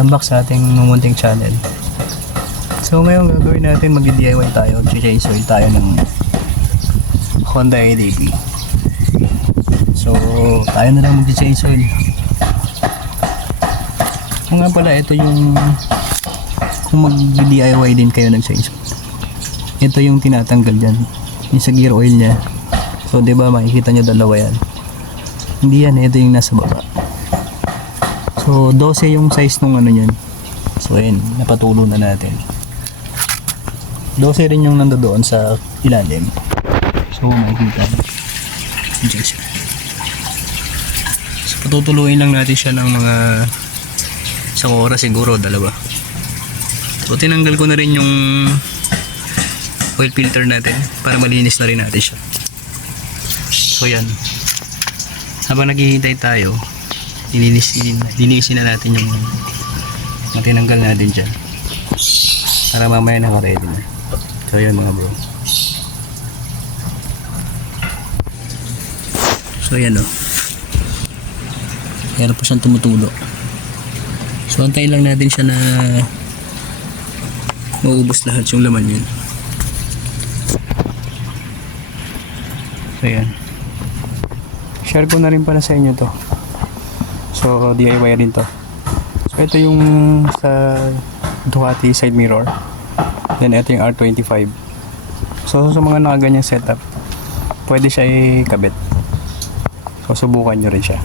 Welcome back sa ating mumunting channel. So ngayon gagawin natin, mag-DIY tayo, change oil tayo ng Honda ADV. So tayo na lang mag-change oil. Kung nga pala, ito yung kung mag-DIY din kayo ng change oil, ito yung tinatanggal dyan, yung sa gear oil nya. So diba makikita nyo dalawa yan, hindi yan, ito yung nasa baba. So 12 yung size nung ano yan. So ayun, napatulo na natin. 12 rin yung nandoon sa ilalim. So makikita. So patutuluin lang natin siya ng mga isang oras siguro, dalawa. So tinanggal ko na rin yung oil filter natin para malinis na rin natin siya. So yan, habang naghihintay tayo, linisin na natin yung natinanggal natin dyan para mamaya naka-ready na. So yun mga bro. So yan o, meron po siyang tumutulo. So antayin lang natin siya na maubos lahat yung laman yun. So yan, share ko na rin pala sa inyo to. So DIY rin to. So ito yung sa Ducati side mirror. Then ito yung R25. So sa mga nakaganyang setup, pwede siya ikabit. So subukan nyo rin siya.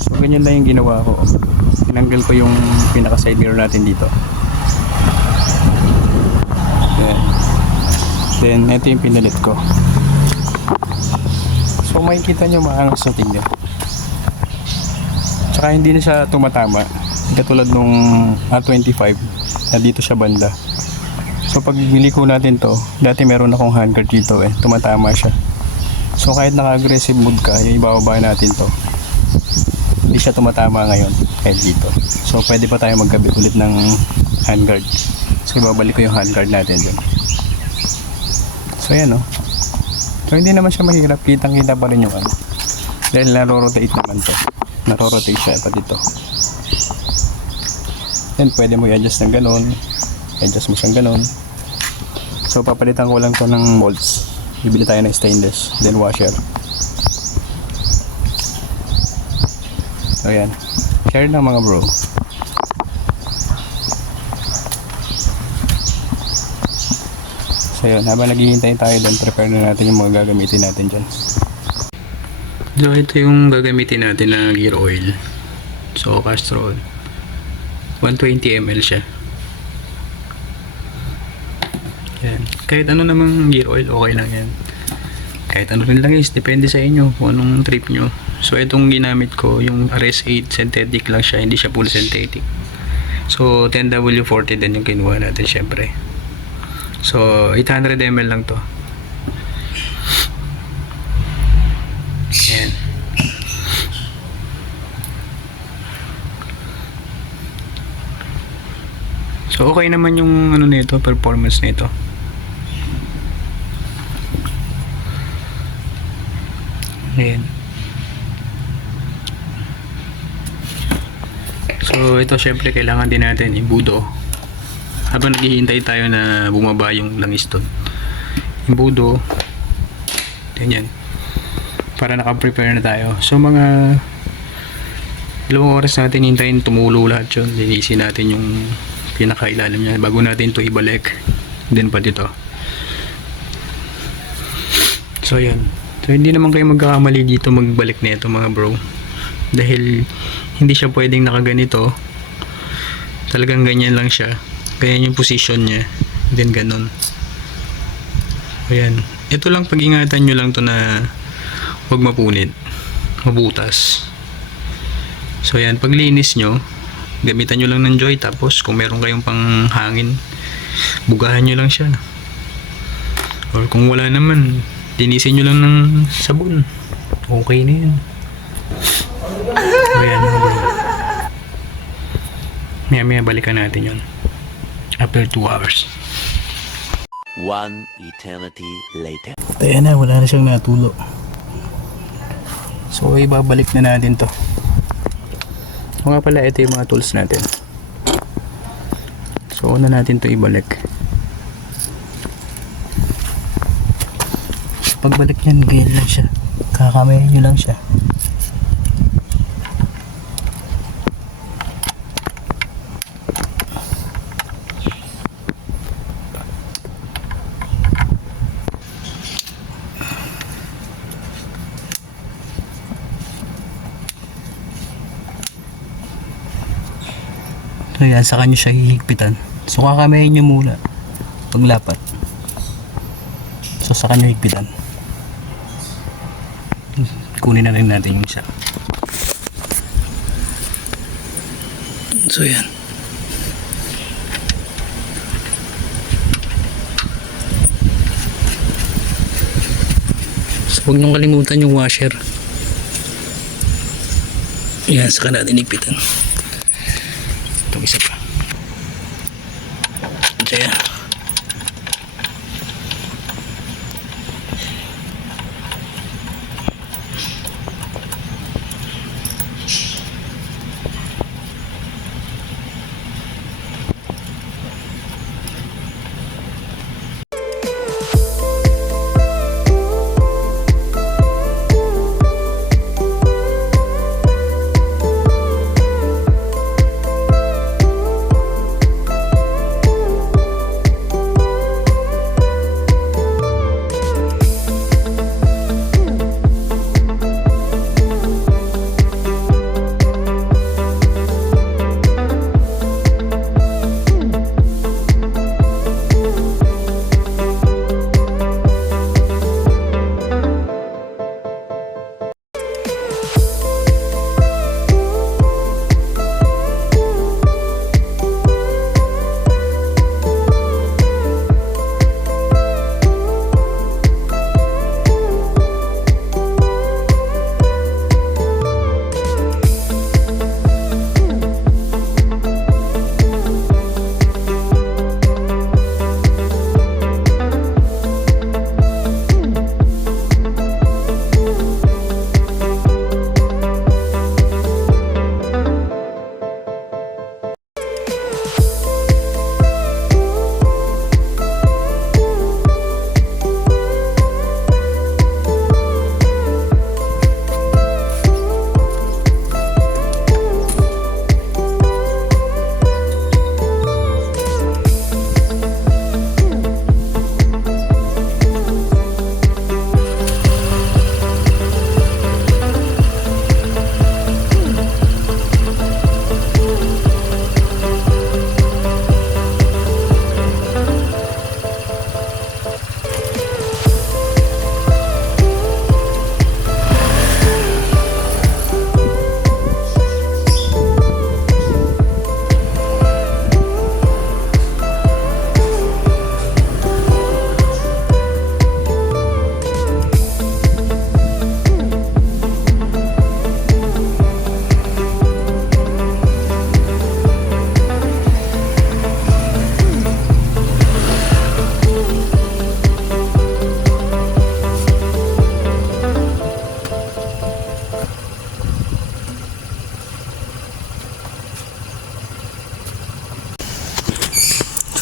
So ganyan lang yung ginawa ko. Tinanggal ko yung pinaka side mirror natin dito. Then ito yung pinalit ko. So makikita nyo, maangas na tingnan. Tsaka hindi na siya tumatama katulad nung R25 na dito siya banda. So pag niliko natin to, dati meron akong handguard dito tumatama siya. So kahit naka-aggressive mode ka, yung ibababa natin to, hindi siya tumatama ngayon kahit dito. So pwede pa tayo magkabit ulit ng handguard. So ibabalik ko yung handguard natin dyan. So yan o. So hindi naman siya mahirap, kitang-kita pa rin yung ano. Dahil naro-rotate naman to. Naro-rotate siya pa dito. Then pwede mo i-adjust ng ganun. I-adjust mo siyang ganun. So papalitan ko lang to ng molds. Bibili tayo ng stainless, then washer. So yan, share na mga bro. So yun, habang naghihintay tayo doon, prepare na natin yung mga gagamitin natin dyan. So ito yung gagamitin natin na gear oil. So Castrol 120 ml siya. Yan. Kahit ano namang gear oil, okay lang yan. Kahit ano rin lang is, depende sa inyo kung anong trip nyo. So itong ginamit ko, yung RS8 synthetic lang siya, hindi siya full synthetic. So 10W40 din yung kinuha natin syempre. So 800 ml lang to. Yan. So okay naman yung ano nito, performance nito. Ayan. So ito syempre kailangan din natin imbudo. Habang naghihintay tayo na bumaba yung langis doon. Imbudo. Ganyan. Para naka-prepare na tayo. So mga dalawang oras natin hintayin tumulo lahat yun. Linisin natin yung pinakailalim niya bago natin ito ibalik. Then pa dito. So yan. So hindi naman kayo magkakamali dito magbalik na ito mga bro. Dahil hindi siya pwedeng nakaganito. Talagang ganyan lang siya. Kaya yung position niya. Then ganun. Ayan. Ito lang, pag-ingatan nyo lang to na huwag mapunit. Mabutas. So ayan, paglinis nyo, gamitan nyo lang ng joy. Tapos kung meron kayong pang hangin, bugahan nyo lang siya. Or kung wala naman, linisin nyo lang ng sabon. Okay na yan. Ayan. Maya balikan natin yun. After 2 hours. One eternity later. Ayan na, wala na siyang natulo. So ibabalik na natin to. O nga pala, ito yung mga tools natin. So, una natin to ibalik. Pagbalik niyan, ganyan lang siya. Kakamayan nyo lang siya. So yan, saka nyo siya hihigpitan. So kakamayin nyo muna paglapat. So saka nyo higpitan. Kunin na rin natin yung isa. So yan. So huwag nyo kalimutan yung washer. Yan, saka natin higpitan. Itong isa pa. Kaya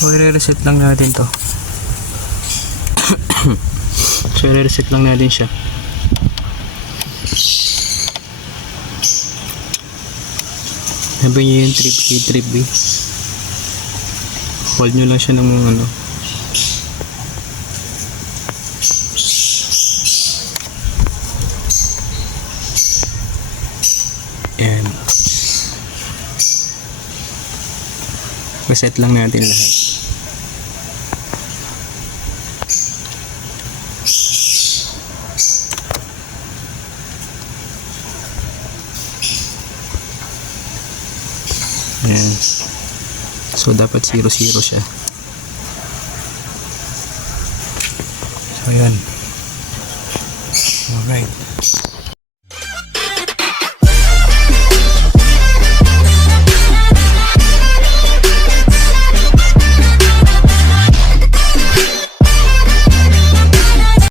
so i-reset lang natin to. So i-reset lang natin siya. Sabi niyo yung trip A, trip B. Hold nyo lang siya ng mga ano. Yan. Reset lang natin lahat. Ayan. So dapat 0-0 siya. So ayan. Alright.